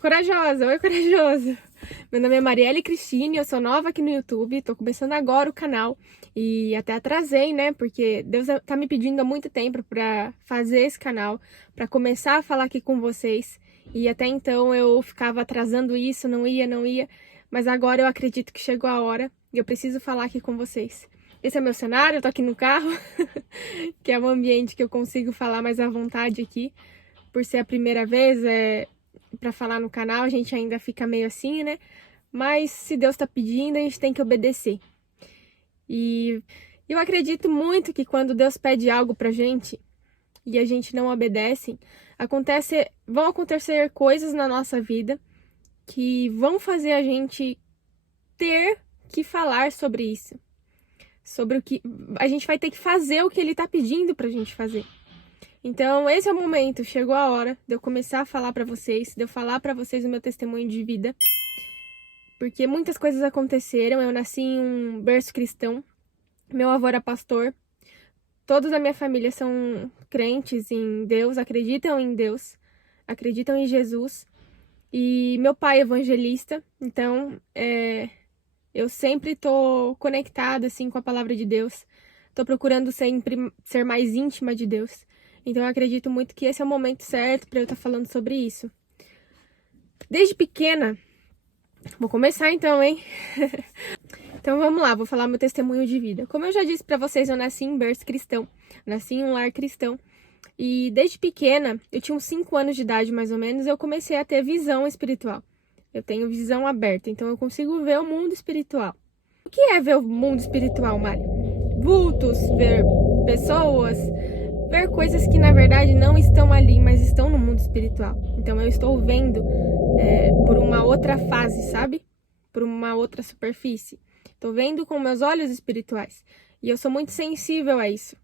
Corajosa, oi corajoso. Meu nome é Marielle Cristine, eu sou nova aqui no YouTube, tô começando agora o canal e até atrasei, né? Porque Deus tá me pedindo há muito tempo pra fazer esse canal, pra começar a falar aqui com vocês. E até então eu ficava atrasando isso, não ia, mas agora eu acredito que chegou a hora e eu preciso falar aqui com vocês. Esse é meu cenário, eu tô aqui no carro, que é um ambiente que eu consigo falar mais à vontade aqui, por ser a primeira vez, para falar no canal, a gente ainda fica meio assim, né? Mas se Deus tá pedindo, a gente tem que obedecer. E eu acredito muito que quando Deus pede algo pra gente e a gente não obedece, vão acontecer coisas na nossa vida que vão fazer a gente ter que falar sobre isso. Sobre o que a gente vai ter que fazer o que ele tá pedindo pra gente fazer. Então, esse é o momento, chegou a hora de eu começar a falar pra vocês, de eu falar pra vocês o meu testemunho de vida. Porque muitas coisas aconteceram, eu nasci em um berço cristão, meu avô era pastor, todos da minha família são crentes em Deus, acreditam em Deus, acreditam em Jesus. E meu pai é evangelista, então eu sempre tô conectada assim com a palavra de Deus. Tô procurando sempre ser mais íntima de Deus. Então eu acredito muito que esse é o momento certo para eu estar falando sobre isso. Desde pequena, vou começar então, hein? Então vamos lá, vou falar meu testemunho de vida. Como eu já disse para vocês, eu nasci em berço cristão, nasci em um lar cristão. E desde pequena, eu tinha uns 5 anos de idade mais ou menos, eu comecei a ter visão espiritual. Eu tenho visão aberta, então eu consigo ver o mundo espiritual. O que é ver o mundo espiritual, Mari? Vultos, ver pessoas, ver coisas que na verdade não estão ali, mas estão no mundo espiritual. Então eu estou vendo por uma outra fase, sabe? Por uma outra superfície. Estou vendo com meus olhos espirituais. E eu sou muito sensível a isso.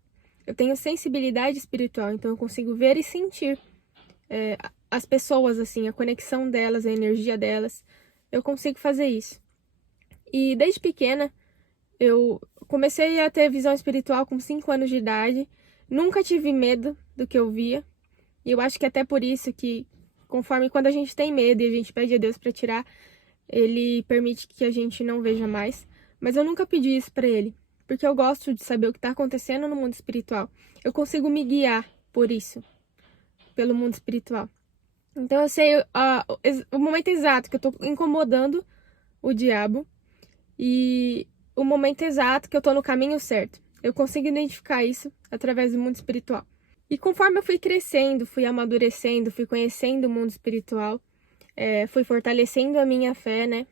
Eu tenho sensibilidade espiritual, então eu consigo ver e sentir as pessoas, assim, a conexão delas, a energia delas. Eu consigo fazer isso. E desde pequena, eu comecei a ter visão espiritual com 5 anos de idade. Nunca tive medo do que eu via. E eu acho que até por isso que, conforme quando a gente tem medo e a gente pede a Deus para tirar, ele permite que a gente não veja mais. Mas eu nunca pedi isso para ele, porque eu gosto de saber o que está acontecendo no mundo espiritual. Eu consigo me guiar por isso, pelo mundo espiritual. Então eu sei o momento exato que eu tô incomodando o diabo e o momento exato que eu tô no caminho certo. Eu consigo identificar isso através do mundo espiritual. E conforme eu fui crescendo, fui amadurecendo, fui conhecendo o mundo espiritual, fui fortalecendo a minha fé, né?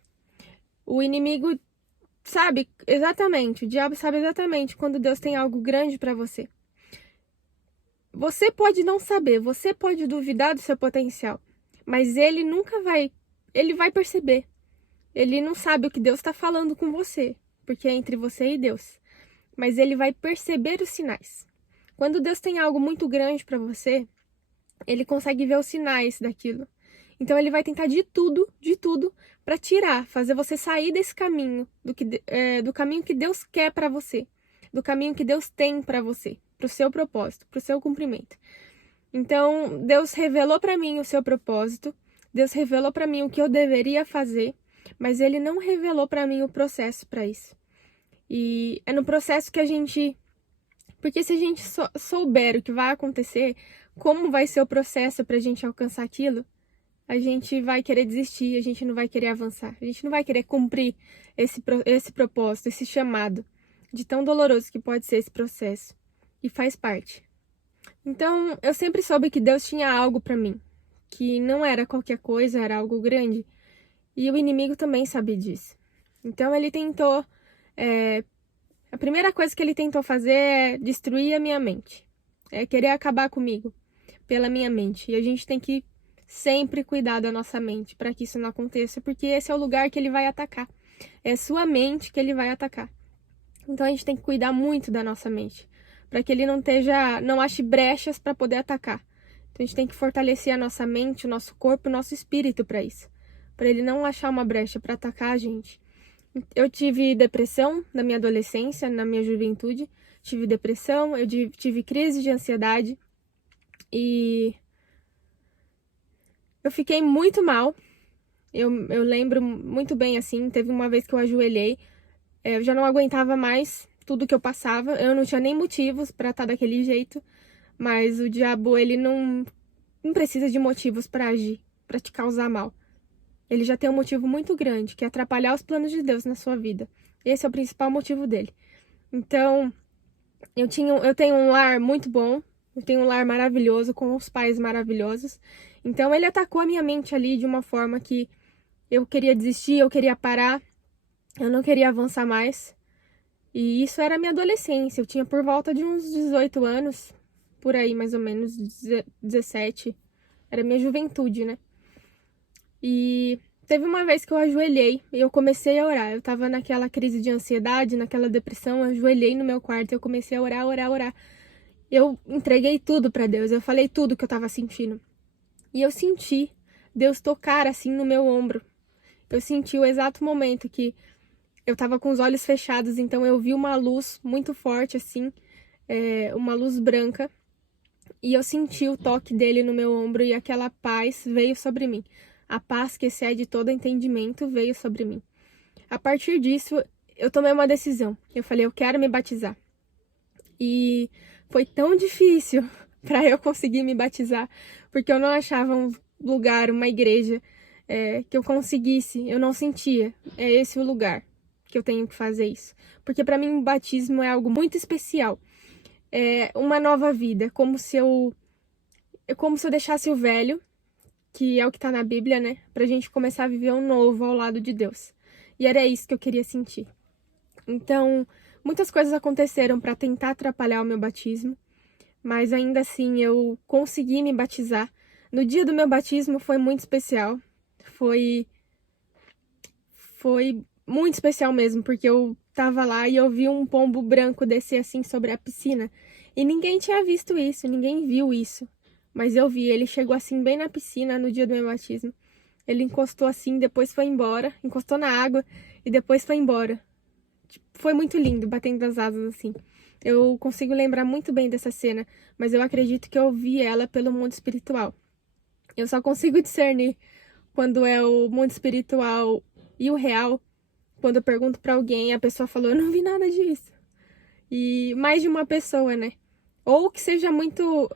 O inimigo sabe exatamente, o diabo sabe exatamente quando Deus tem algo grande pra você. Você pode não saber, você pode duvidar do seu potencial, mas ele vai perceber. Ele não sabe o que Deus está falando com você, porque é entre você e Deus. Mas ele vai perceber os sinais. Quando Deus tem algo muito grande para você, ele consegue ver os sinais daquilo. Então ele vai tentar de tudo, para tirar, fazer você sair desse caminho, do caminho que Deus quer para você, do caminho que Deus tem para você, para o seu propósito, para o seu cumprimento. Então Deus revelou para mim o seu propósito, Deus revelou para mim o que eu deveria fazer, mas Ele não revelou para mim o processo para isso. E é no processo que a gente, porque se a gente souber o que vai acontecer, como vai ser o processo para a gente alcançar aquilo, a gente vai querer desistir, a gente não vai querer avançar, a gente não vai querer cumprir esse propósito, esse chamado, de tão doloroso que pode ser esse processo. E faz parte. Então, eu sempre soube que Deus tinha algo para mim, que não era qualquer coisa, era algo grande. E o inimigo também sabia disso. Então, ele tentou. A primeira coisa que ele tentou fazer é destruir a minha mente, é querer acabar comigo pela minha mente. E a gente tem que sempre cuidar da nossa mente para que isso não aconteça, porque esse é o lugar que ele vai atacar. É sua mente que ele vai atacar. Então a gente tem que cuidar muito da nossa mente, para que ele não ache brechas para poder atacar. Então a gente tem que fortalecer a nossa mente, o nosso corpo, o nosso espírito para isso, para ele não achar uma brecha para atacar a gente. Eu tive depressão na minha adolescência, na minha juventude, tive depressão, eu tive crise de ansiedade e eu fiquei muito mal, Eu lembro muito bem, assim, teve uma vez que eu ajoelhei, eu já não aguentava mais tudo que eu passava, eu não tinha nem motivos pra estar daquele jeito, mas o diabo, ele não precisa de motivos pra agir, pra te causar mal. Ele já tem um motivo muito grande, que é atrapalhar os planos de Deus na sua vida. Esse é o principal motivo dele. Então, eu tenho um lar muito bom, eu tenho um lar maravilhoso, com os pais maravilhosos. Então, ele atacou a minha mente ali de uma forma que eu queria desistir, eu queria parar, eu não queria avançar mais. E isso era a minha adolescência, eu tinha por volta de uns 18 anos, por aí mais ou menos, 17. Era minha juventude, né? E teve uma vez que eu ajoelhei e eu comecei a orar. Eu tava naquela crise de ansiedade, naquela depressão, eu ajoelhei no meu quarto e eu comecei a orar, orar, orar. Eu entreguei tudo pra Deus, eu falei tudo que eu tava sentindo. E eu senti Deus tocar assim no meu ombro. Eu senti o exato momento que eu tava com os olhos fechados, então eu vi uma luz muito forte assim, uma luz branca. E eu senti o toque dele no meu ombro e aquela paz veio sobre mim. A paz que excede todo entendimento veio sobre mim. A partir disso, eu tomei uma decisão. Eu falei, eu quero me batizar. E foi tão difícil para eu conseguir me batizar, porque eu não achava um lugar, uma igreja que eu conseguisse. Eu não sentia. É esse o lugar que eu tenho que fazer isso. Porque para mim o batismo é algo muito especial. É uma nova vida, como se eu deixasse o velho, que é o que tá na Bíblia, né? Pra gente começar a viver um novo ao lado de Deus. E era isso que eu queria sentir. Então, muitas coisas aconteceram para tentar atrapalhar o meu batismo, mas ainda assim eu consegui me batizar. No dia do meu batismo foi muito especial. Foi muito especial mesmo, porque eu tava lá e eu vi um pombo branco descer assim sobre a piscina. E ninguém tinha visto isso, ninguém viu isso. Mas eu vi, ele chegou assim bem na piscina no dia do meu batismo. Ele encostou assim, depois foi embora, encostou na água e depois foi embora. Tipo, foi muito lindo, batendo as asas assim. Eu consigo lembrar muito bem dessa cena, mas eu acredito que eu vi ela pelo mundo espiritual. Eu só consigo discernir quando é o mundo espiritual e o real. Quando eu pergunto pra alguém, a pessoa falou, eu não vi nada disso. E mais de uma pessoa, né? Ou que seja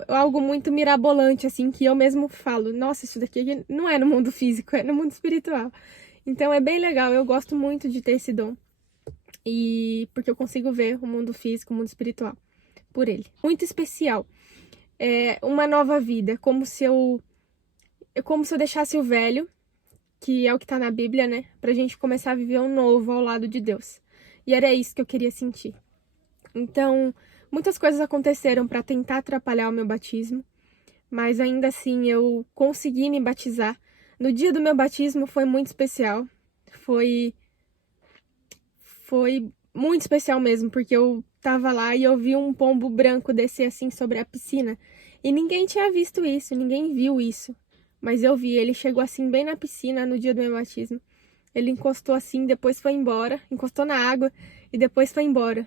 algo muito mirabolante, assim, que eu mesmo falo, nossa, isso daqui não é no mundo físico, é no mundo espiritual. Então é bem legal, eu gosto muito de ter esse dom. E porque eu consigo ver o mundo físico, o mundo espiritual, por ele. Muito especial. É uma nova vida, como se eu deixasse o velho, que é o que tá na Bíblia, né? Pra gente começar a viver um novo ao lado de Deus. E era isso que eu queria sentir. Então, muitas coisas aconteceram para tentar atrapalhar o meu batismo, mas ainda assim eu consegui me batizar. No dia do meu batismo foi muito especial. Foi muito especial mesmo, porque eu tava lá e eu vi um pombo branco descer assim sobre a piscina. E ninguém tinha visto isso, ninguém viu isso. Mas eu vi, ele chegou assim bem na piscina no dia do meu batismo. Ele encostou assim, depois foi embora, encostou na água e depois foi embora.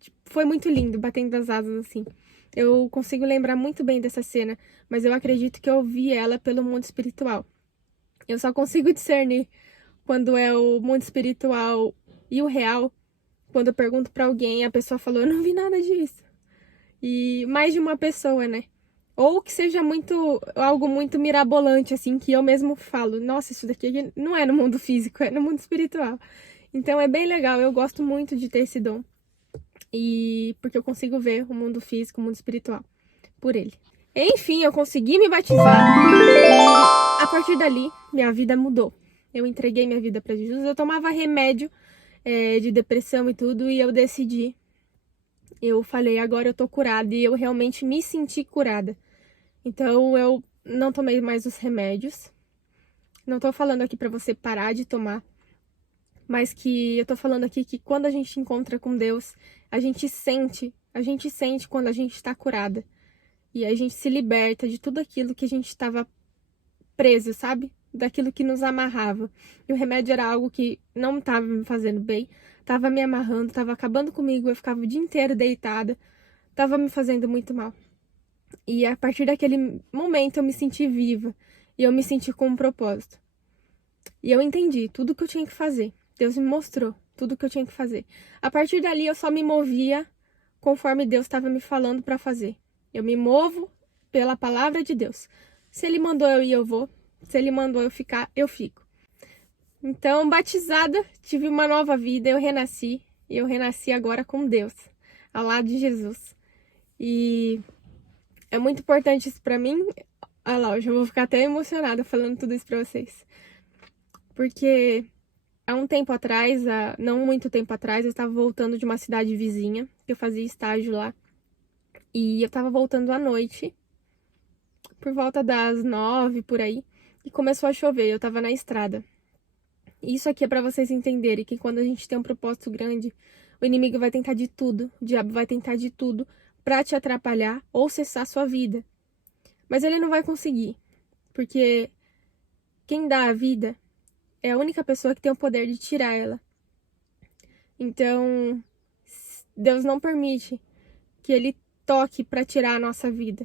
Tipo, foi muito lindo, batendo as asas assim. Eu consigo lembrar muito bem dessa cena, mas eu acredito que eu vi ela pelo mundo espiritual. Eu só consigo discernir quando é o mundo espiritual e o real. Quando eu pergunto pra alguém, a pessoa falou, eu não vi nada disso. E mais de uma pessoa, né? Ou que seja algo muito mirabolante, assim, que eu mesmo falo, nossa, isso daqui não é no mundo físico, é no mundo espiritual. Então é bem legal, eu gosto muito de ter esse dom. E porque eu consigo ver o mundo físico, o mundo espiritual, por ele. Enfim, eu consegui me batizar e a partir dali minha vida mudou. Eu entreguei minha vida para Jesus, eu tomava remédio de depressão e tudo e eu decidi. Eu falei, agora eu tô curada e eu realmente me senti curada. Então eu não tomei mais os remédios. Não tô falando aqui para você parar de tomar, mas que eu tô falando aqui que quando a gente encontra com Deus, a gente sente quando a gente está curada. E a gente se liberta de tudo aquilo que a gente estava preso, sabe? Daquilo que nos amarrava. E o remédio era algo que não estava me fazendo bem, estava me amarrando, estava acabando comigo, eu ficava o dia inteiro deitada, estava me fazendo muito mal. E a partir daquele momento eu me senti viva e eu me senti com um propósito. E eu entendi tudo que eu tinha que fazer. Deus me mostrou tudo que eu tinha que fazer. A partir dali, eu só me movia conforme Deus estava me falando para fazer. Eu me movo pela palavra de Deus. Se Ele mandou eu ir, eu vou. Se Ele mandou eu ficar, eu fico. Então, batizada, tive uma nova vida, eu renasci. E eu renasci agora com Deus, ao lado de Jesus. E é muito importante isso pra mim. Olha lá, hoje eu vou ficar até emocionada falando tudo isso pra vocês. Porque há um tempo atrás, não muito tempo atrás, eu estava voltando de uma cidade vizinha, que eu fazia estágio lá. E eu estava voltando à noite, por volta das 9, por aí, e começou a chover, eu estava na estrada. Isso aqui é para vocês entenderem que quando a gente tem um propósito grande, o inimigo vai tentar de tudo, o diabo vai tentar de tudo para te atrapalhar ou cessar sua vida. Mas ele não vai conseguir, porque quem dá a vida é a única pessoa que tem o poder de tirar ela. Então, Deus não permite que ele toque para tirar a nossa vida.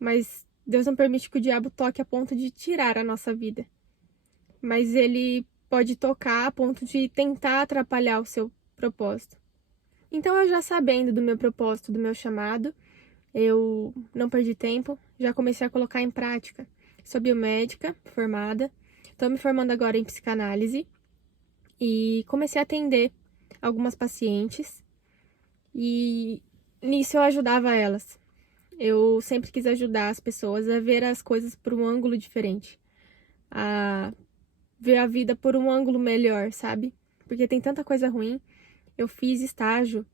Mas Deus não permite que o diabo toque a ponto de tirar a nossa vida. Mas ele pode tocar a ponto de tentar atrapalhar o seu propósito. Então, eu já sabendo do meu propósito, do meu chamado, eu não perdi tempo, já comecei a colocar em prática. Sou biomédica formada, estou me formando agora em psicanálise e comecei a atender algumas pacientes e nisso eu ajudava elas. Eu sempre quis ajudar as pessoas a ver as coisas por um ângulo diferente, a ver a vida por um ângulo melhor, sabe? Porque tem tanta coisa ruim. Eu fiz estágio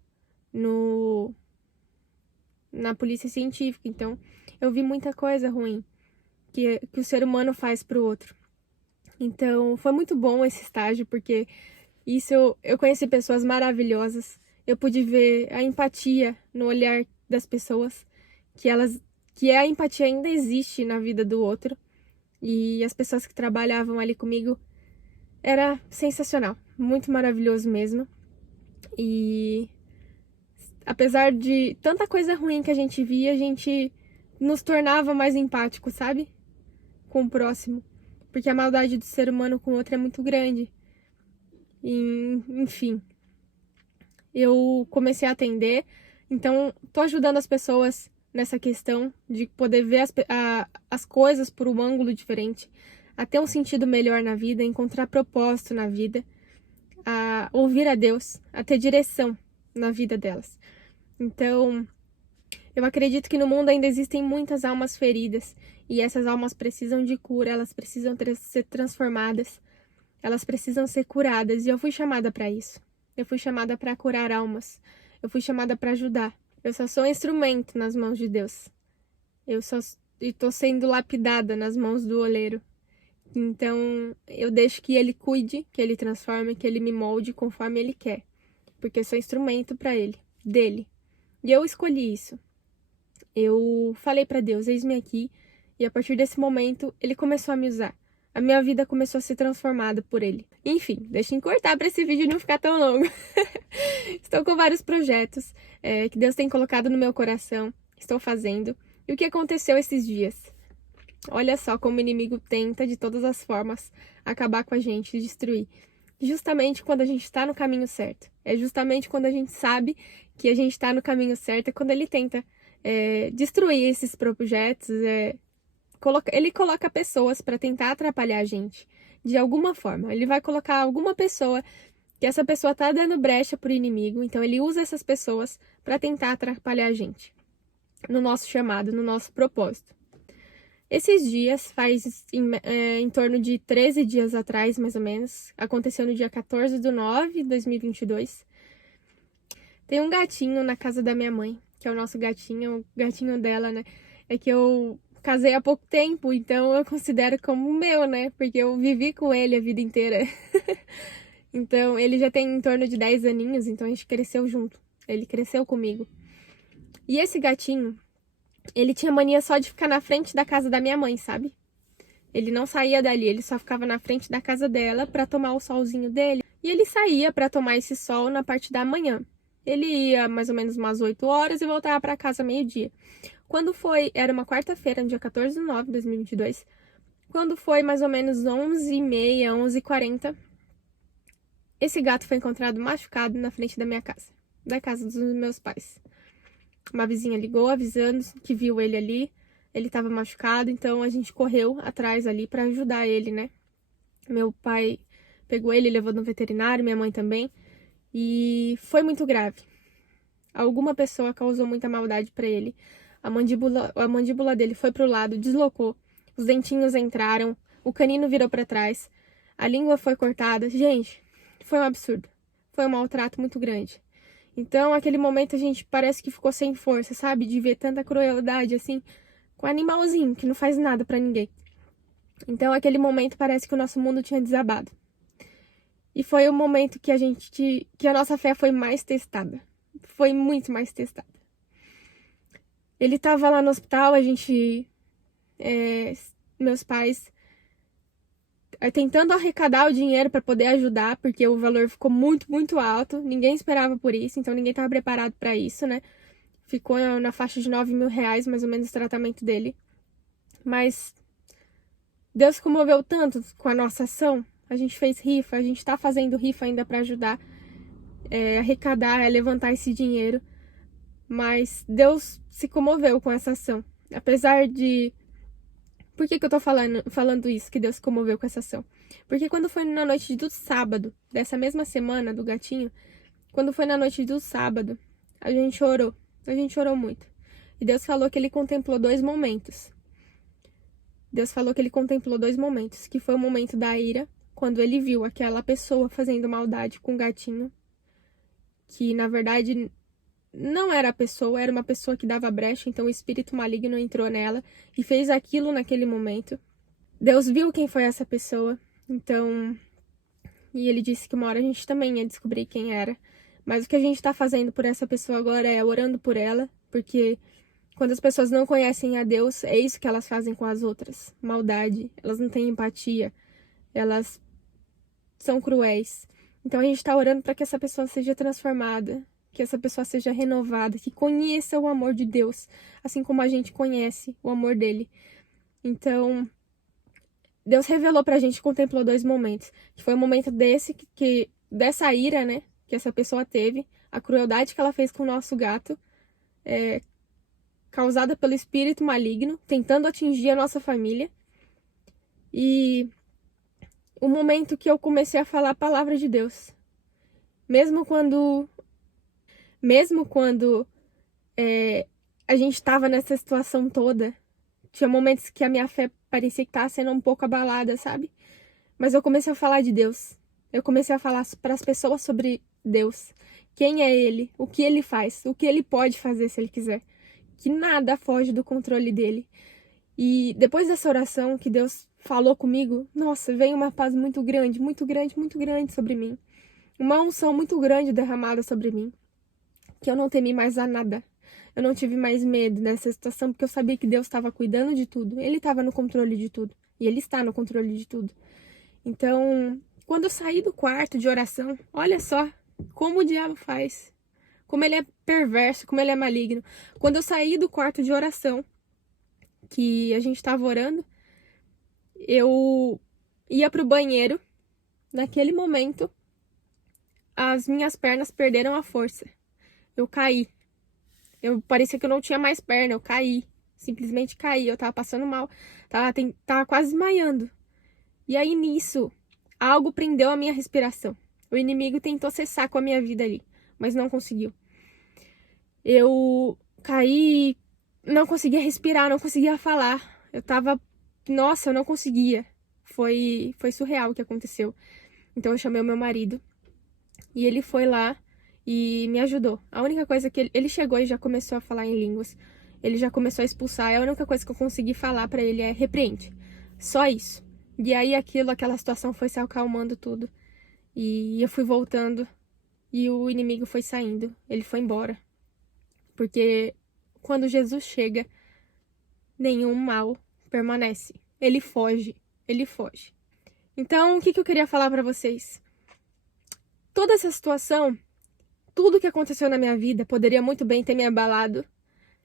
na polícia científica, então eu vi muita coisa ruim que o ser humano faz pro outro. Então foi muito bom esse estágio, porque isso eu conheci pessoas maravilhosas, eu pude ver a empatia no olhar das pessoas, que a empatia ainda existe na vida do outro, e as pessoas que trabalhavam ali comigo era sensacional, muito maravilhoso mesmo. E apesar de tanta coisa ruim que a gente via, a gente nos tornava mais empático, sabe? Com o próximo. Porque a maldade do ser humano com o outro é muito grande. E, enfim, eu comecei a atender, então tô ajudando as pessoas nessa questão de poder ver as coisas por um ângulo diferente, a ter um sentido melhor na vida, a encontrar propósito na vida, a ouvir a Deus, a ter direção na vida delas. Então, eu acredito que no mundo ainda existem muitas almas feridas e essas almas precisam de cura, elas precisam ser transformadas, elas precisam ser curadas e eu fui chamada para isso. Eu fui chamada para curar almas, eu fui chamada para ajudar. Eu só sou um instrumento nas mãos de Deus. Eu só estou sendo lapidada nas mãos do oleiro. Então, eu deixo que ele cuide, que ele transforme, que ele me molde conforme ele quer. Porque eu sou instrumento para ele, dele. E eu escolhi isso. Eu falei para Deus, eis-me aqui. E a partir desse momento, ele começou a me usar. A minha vida começou a ser transformada por ele. Enfim, deixa eu cortar para esse vídeo não ficar tão longo. Estou com vários projetos que Deus tem colocado no meu coração. Estou fazendo. E o que aconteceu esses dias? Olha só como o inimigo tenta, de todas as formas, acabar com a gente, destruir. Justamente quando a gente está no caminho certo. É justamente quando a gente sabe que a gente está no caminho certo, é quando ele tenta destruir esses projetos. Ele coloca pessoas para tentar atrapalhar a gente, de alguma forma. Ele vai colocar alguma pessoa, que essa pessoa tá dando brecha pro inimigo, então ele usa essas pessoas para tentar atrapalhar a gente, no nosso chamado, no nosso propósito. Esses dias, faz em torno de 13 dias atrás, mais ou menos, aconteceu no dia 14/9/2022, tem um gatinho na casa da minha mãe, que é o nosso gatinho, o gatinho dela, né? É que eu casei há pouco tempo, então eu considero como meu, né? Porque eu vivi com ele a vida inteira. Então, ele já tem em torno de 10 aninhos, então a gente cresceu junto. Ele cresceu comigo. E esse gatinho, ele tinha mania só de ficar na frente da casa da minha mãe, sabe? Ele não saía dali, ele só ficava na frente da casa dela pra tomar o solzinho dele. E ele saía pra tomar esse sol na parte da manhã. Ele ia mais ou menos umas 8 horas e voltava pra casa meio-dia. Quando era uma quarta-feira, no dia 14/9/2022, Quando foi mais ou menos 11h30, 11h40, esse gato foi encontrado machucado na frente da minha casa, da casa dos meus pais. Uma vizinha ligou avisando que viu ele ali, ele estava machucado, então a gente correu atrás ali para ajudar ele, né? Meu pai pegou ele, levou no veterinário, minha mãe também, e foi muito grave. Alguma pessoa causou muita maldade para ele. A mandíbula dele foi pro lado, deslocou, os dentinhos entraram, o canino virou para trás, a língua foi cortada. Gente, foi um absurdo. Foi um maltrato muito grande. Então, aquele momento a gente parece que ficou sem força, sabe? De ver tanta crueldade, assim, com um animalzinho que não faz nada pra ninguém. Então, aquele momento parece que o nosso mundo tinha desabado. E foi o momento que a nossa fé foi mais testada. Foi muito mais testada. Ele tava lá no hospital, meus pais tentando arrecadar o dinheiro para poder ajudar, porque o valor ficou muito, muito alto. Ninguém esperava por isso, então ninguém estava preparado para isso, né? Ficou na faixa de R$ 9.000, mais ou menos, o tratamento dele. Mas Deus comoveu tanto com a nossa ação. A gente fez rifa, a gente tá fazendo rifa ainda para ajudar, arrecadar, levantar esse dinheiro. Mas Deus se comoveu com essa ação. Apesar de... Por que eu tô falando isso, que Deus se comoveu com essa ação? Porque quando foi na noite do sábado, dessa mesma semana do gatinho, quando foi na noite do sábado, a gente orou. A gente orou muito. E Deus falou que ele contemplou 2 momentos. Deus falou que ele contemplou 2 momentos, que foi o momento da ira, quando ele viu aquela pessoa fazendo maldade com o gatinho, que na verdade não era a pessoa, era uma pessoa que dava brecha, então o espírito maligno entrou nela e fez aquilo naquele momento. Deus viu quem foi essa pessoa, então... E ele disse que uma hora a gente também ia descobrir quem era. Mas o que a gente tá fazendo por essa pessoa agora é orando por ela, porque quando as pessoas não conhecem a Deus, é isso que elas fazem com as outras. Maldade, elas não têm empatia, elas são cruéis. Então a gente tá orando para que essa pessoa seja transformada, que essa pessoa seja renovada, que conheça o amor de Deus, assim como a gente conhece o amor dele. Então, Deus revelou pra gente, contemplou 2 momentos, que foi o momento dessa ira, né, que essa pessoa teve, a crueldade que ela fez com o nosso gato, causada pelo espírito maligno, tentando atingir a nossa família, e o momento que eu comecei a falar a palavra de Deus, mesmo quando a gente estava nessa situação toda, tinha momentos que a minha fé parecia que estava sendo um pouco abalada, sabe? Mas eu comecei a falar de Deus. Eu comecei a falar para as pessoas sobre Deus. Quem é Ele, o que Ele faz, o que Ele pode fazer se Ele quiser. Que nada foge do controle dele. E depois dessa oração que Deus falou comigo, nossa, veio uma paz muito grande, muito grande, muito grande sobre mim. Uma unção muito grande derramada sobre mim. Que eu não temi mais a nada. Eu não tive mais medo nessa situação, porque eu sabia que Deus estava cuidando de tudo. Ele estava no controle de tudo. E Ele está no controle de tudo. Então, quando eu saí do quarto de oração, olha só como o diabo faz. Como ele é perverso, como ele é maligno. Quando eu saí do quarto de oração, que a gente estava orando, eu ia pro banheiro. Naquele momento, as minhas pernas perderam a força. Eu caí. Parecia que eu não tinha mais perna, eu caí. Simplesmente caí, eu tava passando mal. Tava quase desmaiando. E aí, nisso, algo prendeu a minha respiração. O inimigo tentou cessar com a minha vida ali, mas não conseguiu. Eu caí, não conseguia respirar, não conseguia falar. Nossa, eu não conseguia. Foi surreal o que aconteceu. Então eu chamei o meu marido e ele foi lá e me ajudou. A única coisa que ele chegou e já começou a falar em línguas. Ele já começou a expulsar. E a única coisa que eu consegui falar pra ele é repreende. Só isso. E aí aquela situação foi se acalmando tudo. E eu fui voltando e o inimigo foi saindo. Ele foi embora. Porque quando Jesus chega, nenhum mal permanece. Ele foge. Ele foge. Então, o que eu queria falar pra vocês? Toda essa situação, tudo que aconteceu na minha vida poderia muito bem ter me abalado,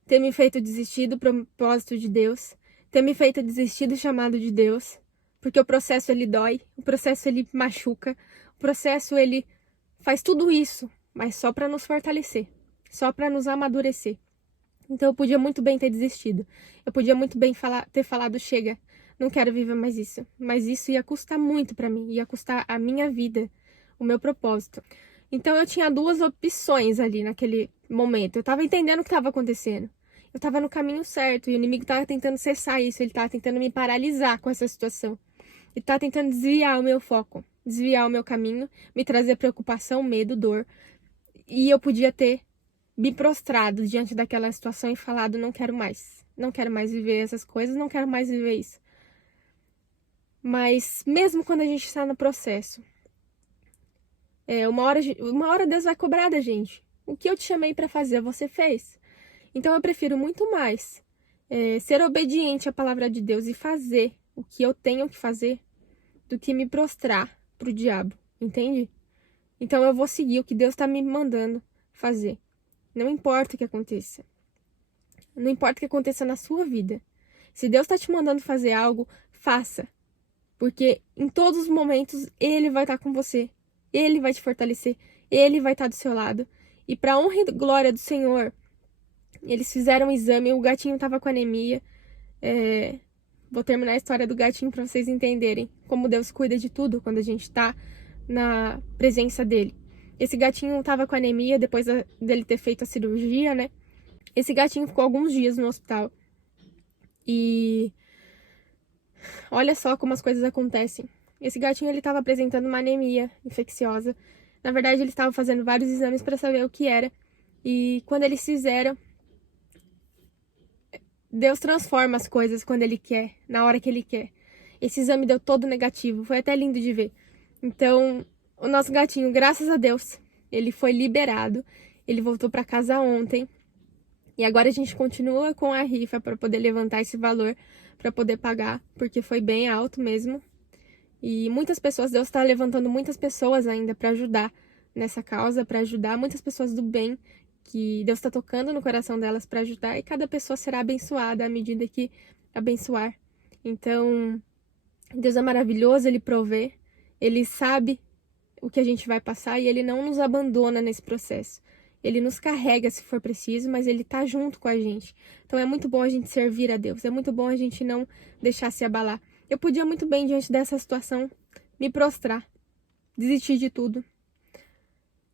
ter me feito desistir do propósito de Deus, ter me feito desistir do chamado de Deus, porque o processo ele dói, o processo ele machuca, o processo ele faz tudo isso, mas só para nos fortalecer, só para nos amadurecer. Então eu podia muito bem ter desistido, eu podia muito bem ter falado, chega, não quero viver mais isso, mas isso ia custar muito para mim, ia custar a minha vida, o meu propósito. Então eu tinha duas opções ali naquele momento, eu tava entendendo o que estava acontecendo. Eu tava no caminho certo e o inimigo tava tentando cessar isso, ele tava tentando me paralisar com essa situação. Ele tava tentando desviar o meu foco, desviar o meu caminho, me trazer preocupação, medo, dor. E eu podia ter me prostrado diante daquela situação e falado, não quero mais viver essas coisas, não quero mais viver isso. Mas mesmo quando a gente está no processo, uma hora Deus vai cobrar da gente. O que eu te chamei para fazer, você fez. Então eu prefiro muito mais ser obediente à palavra de Deus e fazer o que eu tenho que fazer do que me prostrar pro diabo, entende? Então eu vou seguir o que Deus está me mandando fazer. Não importa o que aconteça. Não importa o que aconteça na sua vida. Se Deus está te mandando fazer algo, faça. Porque em todos os momentos Ele vai estar com você. Ele vai te fortalecer. Ele vai estar do seu lado. E para honra e glória do Senhor, eles fizeram um exame, o gatinho estava com anemia. Vou terminar a história do gatinho para vocês entenderem como Deus cuida de tudo quando a gente está na presença dele. Esse gatinho estava com anemia depois dele ter feito a cirurgia, né? Esse gatinho ficou alguns dias no hospital. E olha só como as coisas acontecem. Esse gatinho ele estava apresentando uma anemia infecciosa. Na verdade, eles estavam fazendo vários exames para saber o que era. E quando eles fizeram, Deus transforma as coisas quando Ele quer, na hora que Ele quer. Esse exame deu todo negativo, foi até lindo de ver. Então, o nosso gatinho, graças a Deus, ele foi liberado. Ele voltou para casa ontem. E agora a gente continua com a rifa para poder levantar esse valor, para poder pagar, porque foi bem alto mesmo. E muitas pessoas, Deus está levantando muitas pessoas ainda para ajudar nessa causa, para ajudar muitas pessoas do bem, que Deus está tocando no coração delas para ajudar, e cada pessoa será abençoada à medida que abençoar. Então, Deus é maravilhoso, Ele provê, Ele sabe o que a gente vai passar e Ele não nos abandona nesse processo. Ele nos carrega se for preciso, mas Ele tá junto com a gente. Então é muito bom a gente servir a Deus, é muito bom a gente não deixar se abalar. Eu podia muito bem, diante dessa situação, me prostrar, desistir de tudo.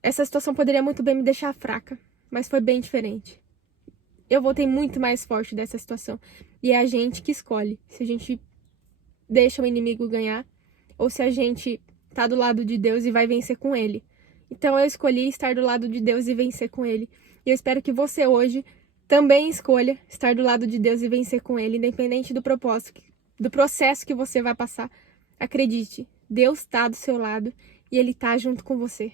Essa situação poderia muito bem me deixar fraca, mas foi bem diferente. Eu voltei muito mais forte dessa situação. E é a gente que escolhe se a gente deixa o inimigo ganhar ou se a gente tá do lado de Deus e vai vencer com ele. Então eu escolhi estar do lado de Deus e vencer com ele. E eu espero que você hoje também escolha estar do lado de Deus e vencer com ele, independente do propósito, do processo que você vai passar. Acredite, Deus está do seu lado e Ele está junto com você.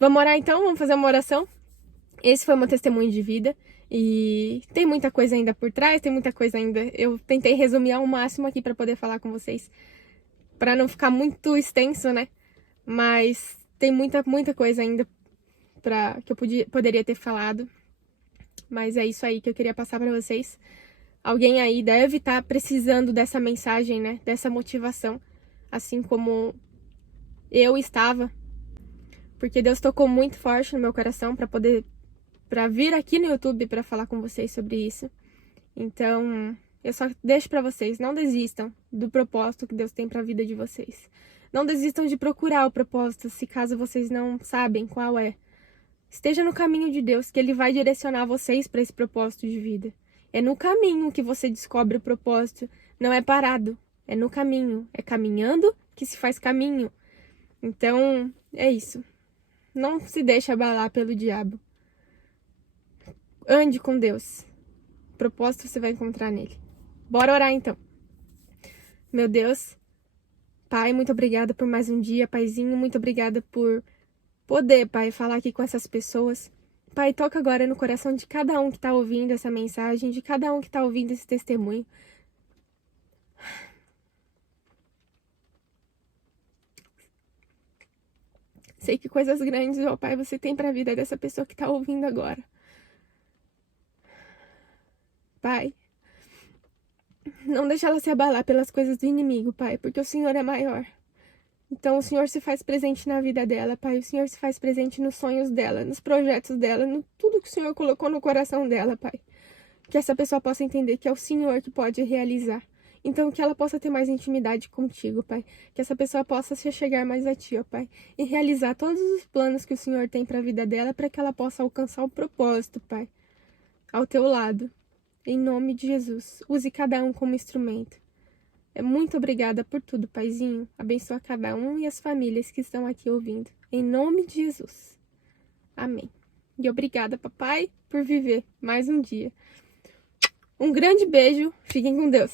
Vamos orar então? Vamos fazer uma oração? Esse foi meu testemunho de vida e tem muita coisa ainda por trás, tem muita coisa ainda. Eu tentei resumir ao máximo aqui para poder falar com vocês, para não ficar muito extenso, né? Mas tem muita coisa ainda que eu poderia ter falado. Mas é isso aí que eu queria passar para vocês. Alguém aí deve estar precisando dessa mensagem, né? Dessa motivação, assim como eu estava. Porque Deus tocou muito forte no meu coração para vir aqui no YouTube para falar com vocês sobre isso. Então, eu só deixo para vocês, não desistam do propósito que Deus tem para a vida de vocês. Não desistam de procurar o propósito, se caso vocês não sabem qual é. Esteja no caminho de Deus, que Ele vai direcionar vocês para esse propósito de vida. É no caminho que você descobre o propósito, não é parado, é no caminho, é caminhando que se faz caminho. Então, é isso. Não se deixe abalar pelo diabo. Ande com Deus. O propósito você vai encontrar nele. Bora orar então. Meu Deus, Pai, muito obrigada por mais um dia, Paizinho, muito obrigada por poder, Pai, falar aqui com essas pessoas. Pai, toca agora no coração de cada um que está ouvindo essa mensagem, de cada um que está ouvindo esse testemunho. Sei que coisas grandes, ó Pai, você tem para a vida dessa pessoa que está ouvindo agora. Pai, Não deixa ela se abalar pelas coisas do inimigo, Pai, porque o Senhor é maior. Então o Senhor se faz presente na vida dela, Pai. O Senhor se faz presente nos sonhos dela, nos projetos dela, no tudo que o Senhor colocou no coração dela, Pai. Que essa pessoa possa entender que é o Senhor que pode realizar. Então que ela possa ter mais intimidade contigo, Pai. Que essa pessoa possa se chegar mais a Ti, ó Pai. E realizar todos os planos que o Senhor tem para a vida dela, para que ela possa alcançar o propósito, Pai. Ao Teu lado. Em nome de Jesus, use cada um como instrumento. Muito obrigada por tudo, Paizinho. Abençoa cada um e as famílias que estão aqui ouvindo. Em nome de Jesus. Amém. E obrigada, papai, por viver mais um dia. Um grande beijo. Fiquem com Deus.